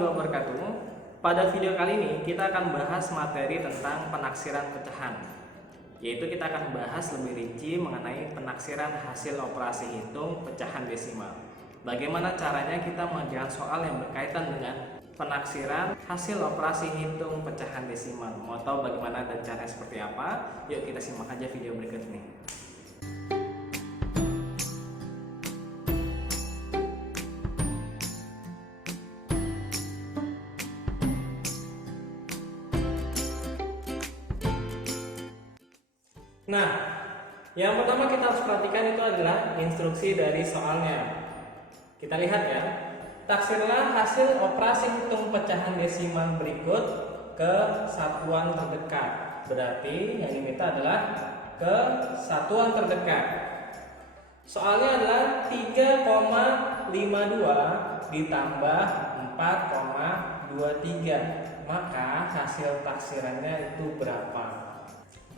warahmatullahi wabarakatuh. Pada video kali ini kita akan bahas materi tentang penaksiran pecahan, yaitu kita akan bahas lebih rinci mengenai penaksiran hasil operasi hitung pecahan desimal. Bagaimana caranya kita mengerjakan soal yang berkaitan dengan penaksiran hasil operasi hitung pecahan desimal. Mau tahu bagaimana dan caranya seperti apa? Yuk kita simak aja video berikut ini. Nah, yang pertama kita harus perhatikan itu adalah instruksi dari soalnya. Kita lihat ya. Taksirlah hasil operasi hitung pecahan desimal berikut ke satuan terdekat. Berarti yang diminta adalah ke satuan terdekat. Soalnya adalah 3,52 ditambah 4,23. Maka hasil taksirannya itu berapa?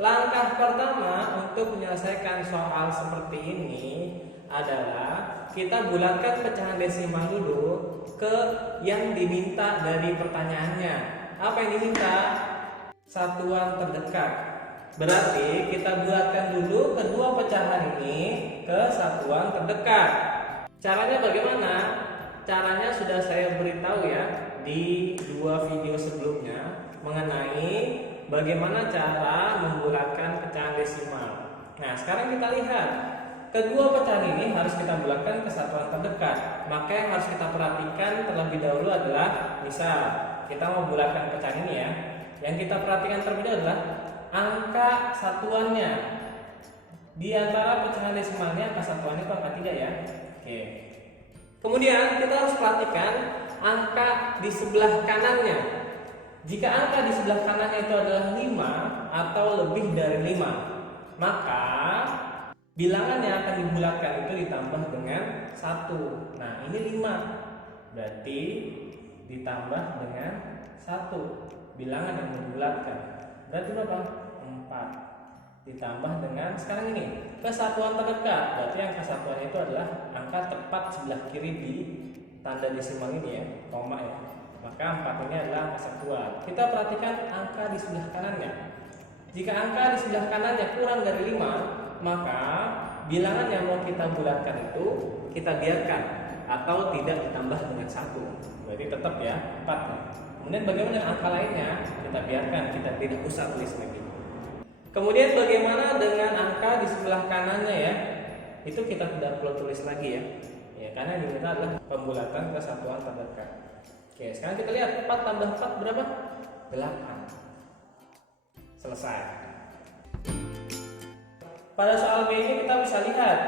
Langkah pertama untuk menyelesaikan soal seperti ini adalah kita bulatkan pecahan desimal dulu ke yang diminta dari pertanyaannya. Apa yang diminta? Satuan terdekat. Berarti kita bulatkan dulu kedua pecahan ini ke satuan terdekat. Caranya bagaimana? Caranya sudah saya beritahu ya di dua video sebelumnya mengenai bagaimana cara membulatkan pecahan desimal. Nah, sekarang kita lihat. Kedua pecahan ini harus kita bulatkan ke satuan terdekat. Maka yang harus kita perhatikan terlebih dahulu adalah, misal kita mau bulatkan pecahan ini ya. Yang kita perhatikan terlebih dahulu adalah angka satuannya. Di antara pecahan desimalnya angka satuannya itu angka 3 ya. Oke. Kemudian kita harus perhatikan angka di sebelah kanannya. Jika angka di sebelah kanannya itu adalah 5 atau lebih dari 5, maka bilangan yang akan dibulatkan itu ditambah dengan 1. Nah, ini 5. Berarti ditambah dengan 1. Bilangan yang dibulatkan. Berarti berapa? 4. Ditambah dengan sekarang ini kesatuan terdekat. Berarti yang kesatuan itu adalah angka tepat sebelah kiri di tanda desimal ini ya, koma ya. Maka 4 ini adalah angka satuan. Kita perhatikan angka di sebelah kanannya. Jika angka di sebelah kanannya kurang dari 5, maka bilangan yang mau kita bulatkan itu kita biarkan atau tidak ditambah dengan 1. Berarti tetap ya 4. Kemudian bagaimana angka lainnya? Kita biarkan, kita tidak usah tulis lagi. Kemudian bagaimana dengan angka di sebelah kanannya ya? Itu kita tidak perlu tulis lagi ya. Ya, karena yang diminta adalah pembulatan ke satuan terdekat. Oke, sekarang kita lihat 4 tambah 4 berapa? 8. Selesai. Pada soal B ini kita bisa lihat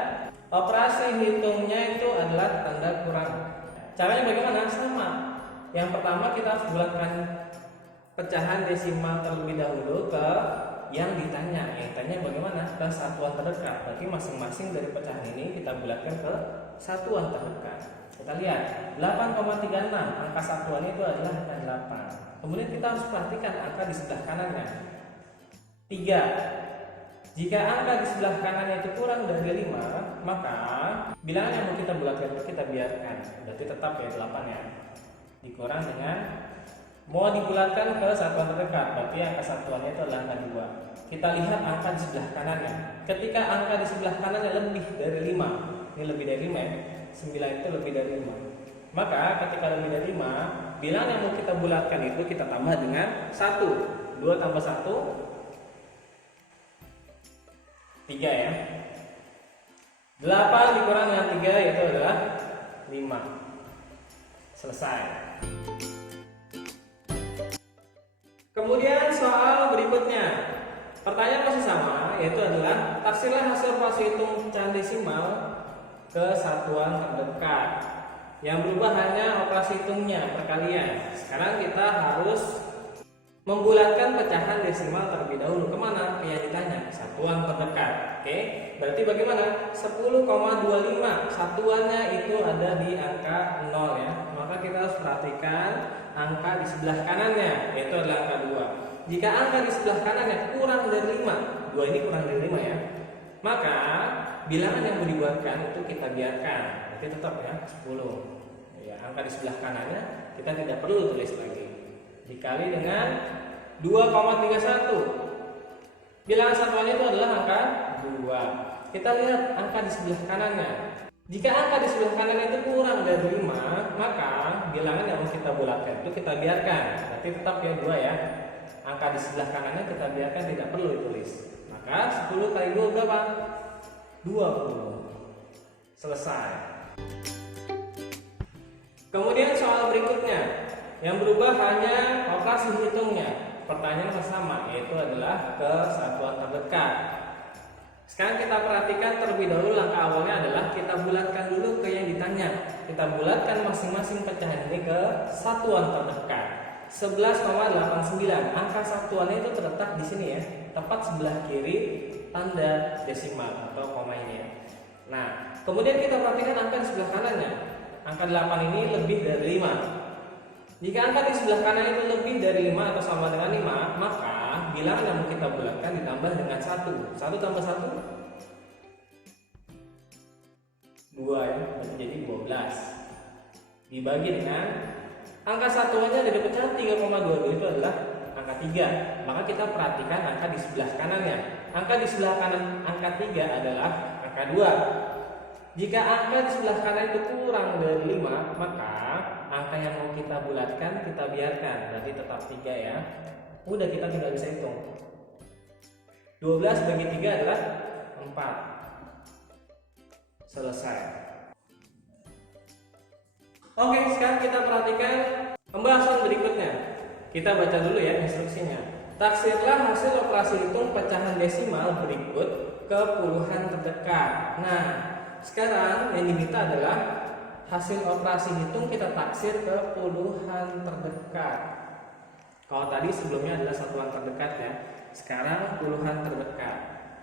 operasi hitungnya itu adalah tanda kurang. Caranya bagaimana? Sama. Yang pertama kita harus bulatkan pecahan desimal terlebih dahulu ke yang ditanya. Yang ditanya bagaimana? Ke satuan terdekat. Berarti masing-masing dari pecahan ini kita bulatkan ke satuan terdekat. Kita lihat 8,36 angka satuannya itu adalah angka 8. Kemudian kita harus perhatikan angka di sebelah kanannya 3. Jika angka di sebelah kanannya itu kurang dari 5, maka bilangan yang mau kita bulatkan itu kita biarkan. Berarti tetap ya 8 ya. Dikurang dengan mau dibulatkan ke satuan terdekat. Berarti angka satuannya itu adalah angka 2. Kita lihat angka di sebelah kanannya. Ketika angka di sebelah kanannya lebih dari 5, ini lebih dari 5 ya. 9 itu lebih dari 5. Maka ketika lebih dari 5, bilangan yang mau kita bulatkan itu kita tambah dengan 1. 2 tambah 1 3 ya. 8 dikurang dengan 3 yaitu adalah 5. Selesai. Kemudian soal berikutnya. Pertanyaan masih sama, yaitu adalah taksirlah hasil operasi hitung pecahan desimal ke satuan terdekat. Yang berubah hanya operasi hitungnya perkalian. Sekarang kita harus membulatkan pecahan desimal terlebih dahulu. Kemana? Yang ditanya, satuan terdekat. Oke, berarti bagaimana? 10,25 satuannya itu ada di angka 0 ya. Maka kita harus perhatikan angka di sebelah kanannya, yaitu adalah angka 2. Jika angka di sebelah kanannya kurang dari 5, 2 ini kurang dari 5 ya, maka bilangan yang mau dibuatkan itu kita biarkan. Berarti tetap ya 10. Ya, angka di sebelah kanannya kita tidak perlu tulis lagi. Dikali dengan 2,31. Bilangan satuannya itu adalah angka 2. Kita lihat angka di sebelah kanannya. Jika angka di sebelah kanan itu kurang dari 5, maka bilangan yang mau kita bulatkan itu kita biarkan. Berarti tetap ya 2 ya. Angka di sebelah kanannya kita biarkan, tidak perlu ditulis. Maka 10 kali 2 berapa? 20. Selesai. Kemudian soal berikutnya, yang berubah hanya operasi hitungnya. Pertanyaan masih sama, yaitu adalah kesatuan terdekat. Sekarang kita perhatikan terlebih dahulu, langkah awalnya adalah kita bulatkan dulu ke yang ditanya. Kita bulatkan masing-masing pecahan ini ke satuan terdekat. 11,89. Angka satuannya itu terletak di sini ya, tepat sebelah kiri tanda desimal atau koma ini ya. Nah, kemudian kita perhatikan angka di sebelah kanannya. Angka 8 ini lebih dari 5. Jika angka di sebelah kanan itu lebih dari 5 atau sama dengan 5, maka bilangan yang mau kita bulatkan ditambah dengan 1. 1 tambah 1 2 ya, berarti jadi 12. Dibagi dengan angka satuannya dari pecahan 3,22 itu adalah angka 3. Maka kita perhatikan angka di sebelah kanannya. Angka di sebelah kanan angka 3 adalah angka 2. Jika angka di sebelah kanan itu kurang dari 5, maka angka yang mau kita bulatkan kita biarkan, berarti tetap 3 ya. Udah, kita tinggal bisa hitung. 12 bagi 3 adalah 4. Selesai. Oke, sekarang kita perhatikan pembahasan berikutnya. Kita baca dulu ya instruksinya. Taksirlah hasil operasi hitung pecahan desimal berikut ke puluhan terdekat. Nah, sekarang yang diminta adalah hasil operasi hitung kita taksir ke puluhan terdekat. Kalau tadi sebelumnya adalah satuan terdekat ya, sekarang puluhan terdekat.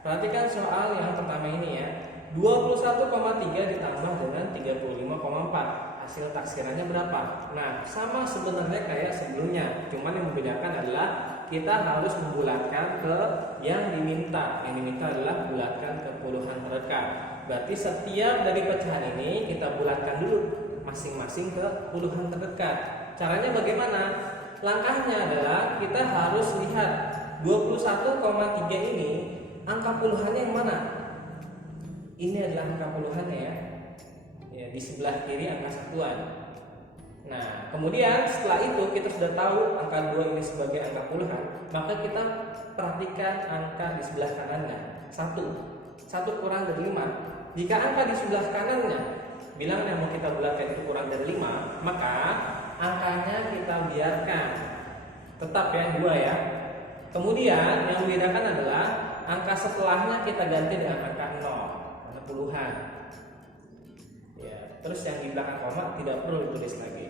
Perhatikan soal yang pertama ini ya. 21,3 ditambah dengan 35,4. Hasil taksirannya berapa? Nah, sama sebenarnya kayak sebelumnya, cuman yang membedakan adalah kita harus membulatkan ke yang diminta. Yang diminta adalah bulatkan ke puluhan terdekat. Berarti setiap dari pecahan ini kita bulatkan dulu masing-masing ke puluhan terdekat. Caranya bagaimana? Langkahnya adalah kita harus lihat 21,3 ini angka puluhannya yang mana? Ini adalah angka puluhannya ya. Ya, di sebelah kiri angka satuan. Nah, kemudian setelah itu kita sudah tahu angka 2 ini sebagai angka puluhan, maka kita perhatikan angka di sebelah kanannya. 1 kurang dari 5. Jika angka di sebelah kanannya bilangan yang mau kita bulatkan itu kurang dari 5, maka angkanya kita biarkan. Tetap ya 2 ya. Kemudian yang membedakan adalah angka setelahnya kita ganti dengan angka 0, angka puluhan. Ya, terus yang di belakang koma tidak perlu ditulis lagi.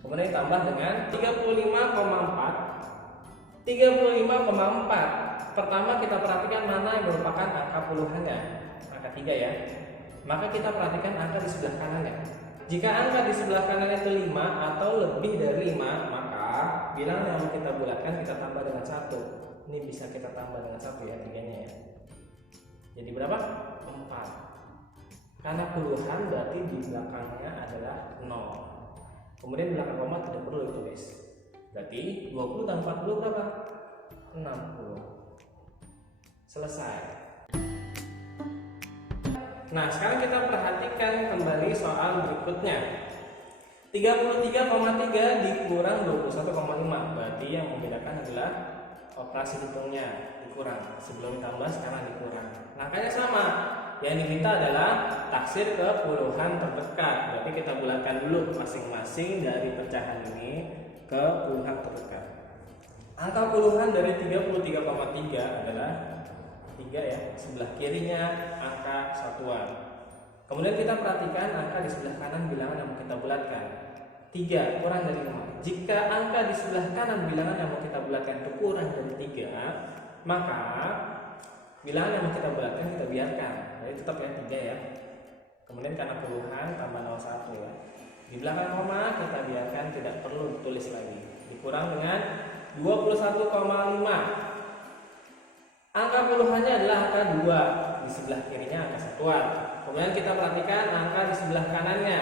Kemudian ditambah dengan 35,4. 35,4. Pertama kita perhatikan mana yang merupakan angka puluhannya. Angka 3 ya. Maka kita perhatikan angka di sebelah kanannya. Jika angka di sebelah kanan itu 5 atau lebih dari 5, maka bilangan yang mau kita bulatkan kita tambah dengan 1. Ini bisa kita tambah dengan 1 ya, 3-nya ya. Jadi berapa? 4. Karena puluhan berarti di belakangnya adalah 0. Kemudian belakang koma tidak perlu ditulis. Berarti 20 tambah 40 berapa? 60. Selesai. Nah, sekarang kita perhatikan kembali soal berikutnya. 33,3 dikurang 21,5. Berarti yang membedakan adalah operasi hitungnya dikurang. Sebelum ditambah sekarang dikurang. Angkanya sama. Yang diminta adalah taksir ke puluhan terdekat. Berarti kita bulatkan dulu masing-masing dari pecahan ini ke puluhan terdekat. Angka puluhan dari 33,3 adalah 3 ya, sebelah kirinya angka satuan. Kemudian kita perhatikan angka di sebelah kanan bilangan yang mau kita bulatkan. 3 kurang dari 5. Jika angka di sebelah kanan bilangan yang mau kita bulatkan itu kurang dari 3, maka bilangan yang mau kita bulatkan kita biarkan. Jadi tetap ya 3 ya. Kemudian karena puluhan tambah 01 ya. Di belakang koma kita biarkan, tidak perlu ditulis lagi. Dikurang dengan 21,5. Angka puluhannya adalah angka 2. Di sebelah kirinya angka satuan. Kemudian kita perhatikan angka di sebelah kanannya.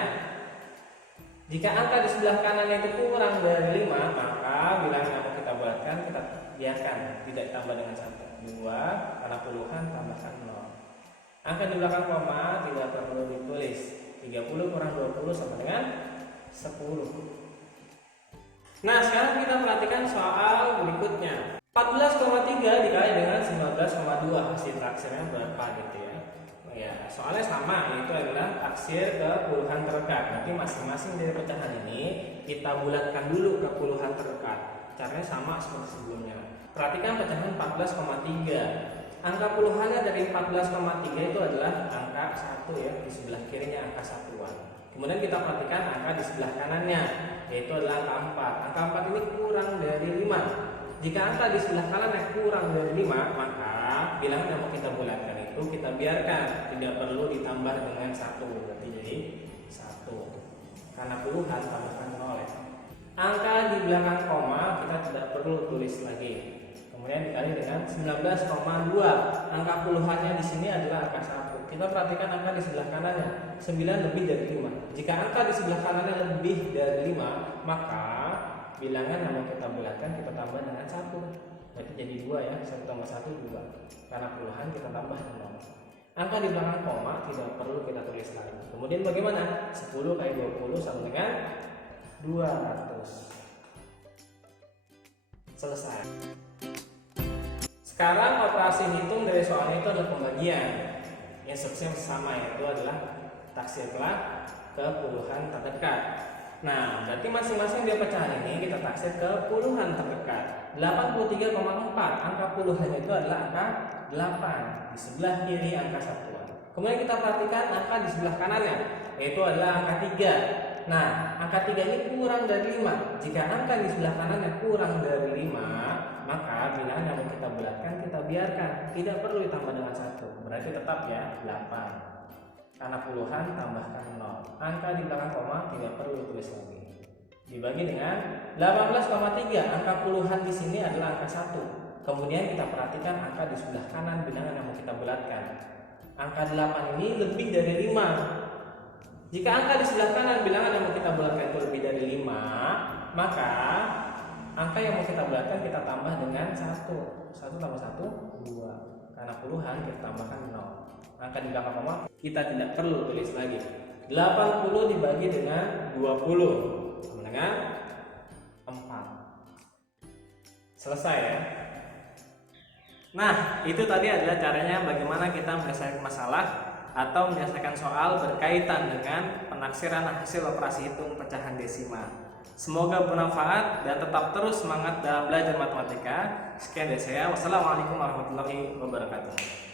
Jika angka di sebelah kanan itu kurang dari 5, maka bilangan yang mau kita bulatkan kita biarkan, tidak ditambah dengan 1. 2 karena puluhan tambahkan 0. Angka di belakang koma tidak perlu ditulis. 30 kurang 20 sama dengan 10. Nah, sekarang kita perhatikan soal berikutnya. 14,3 dikali dengan 19,2, hasil taksirnya berapa gitu ya. Ya, soalnya sama, yaitu adalah taksir ke puluhan terdekat. Nanti masing-masing dari pecahan ini kita bulatkan dulu ke puluhan terdekat. Caranya sama seperti sebelumnya. Perhatikan pecahan 14,3. Angka puluhannya dari 14,3 itu adalah angka 1 ya, di sebelah kirinya angka satuan. Kemudian kita perhatikan angka di sebelah kanannya, yaitu adalah angka 4. Angka 4 ini kurang dari 5. Jika angka di sebelah kanannya kurang dari 5, maka bilangan yang mau kita bulatkan itu kita biarkan, tidak perlu ditambah dengan 1, berarti jadi 1. Karena puluhan tambahkan 0 ya. Angka di belakang koma kita tidak perlu tulis lagi. Kemudian dikali dengan 19,2. Angka puluhannya di sini adalah angka 1. Kita perhatikan angka di sebelah kanannya, 9 lebih dari 5. Jika angka di sebelah kanannya lebih dari 5, maka bilangan yang mau kita bulatkan kita tambah dengan 1. Berarti jadi 2 ya, 1 tambah 1 2. Karena puluhan kita tambah 0. Angka di belakang koma tidak perlu kita tulis lagi. Kemudian bagaimana? 10 kali 20 sama dengan 200. Selesai. Sekarang operasi hitung dari soalnya itu adalah pembagian. Instruksi yang sama, yaitu adalah taksirlah ke puluhan terdekat. Nah, berarti masing-masing dari pecahan ini kita taksir ke puluhan terdekat. 83,4, angka puluhannya itu adalah angka 8. Di sebelah kiri angka satuan. Kemudian kita perhatikan angka di sebelah kanannya, yaitu adalah angka 3. Nah, angka 3 ini kurang dari 5. Jika angka di sebelah kanannya kurang dari 5, maka bilangan yang mau kita bulatkan kita biarkan, tidak perlu ditambah dengan 1. Berarti tetap ya 8. Karena puluhan tambahkan 0. Angka di belakang koma tidak perlu ditulis lagi. Dibagi dengan 18,3. Angka puluhan di sini adalah angka 1. Kemudian kita perhatikan angka di sebelah kanan bilangan yang mau kita bulatkan. Angka 8 ini lebih dari 5. Jika angka di sebelah kanan bilangan yang mau kita bulatkan itu lebih dari 5, maka angka yang mau kita bulatkan kita tambah dengan 1. 1 tambah 1 2. Karena puluhan kita tambahkan 0. Angka di belakang koma kita tidak perlu tulis lagi. 80 dibagi dengan 20 sama dengan 4. Selesai ya. Nah, itu tadi adalah caranya bagaimana kita menyelesaikan masalah atau menyelesaikan soal berkaitan dengan penaksiran hasil operasi hitung pecahan desimal. Semoga bermanfaat dan tetap terus semangat dalam belajar matematika. Sekian dari saya. Wassalamualaikum warahmatullahi wabarakatuh.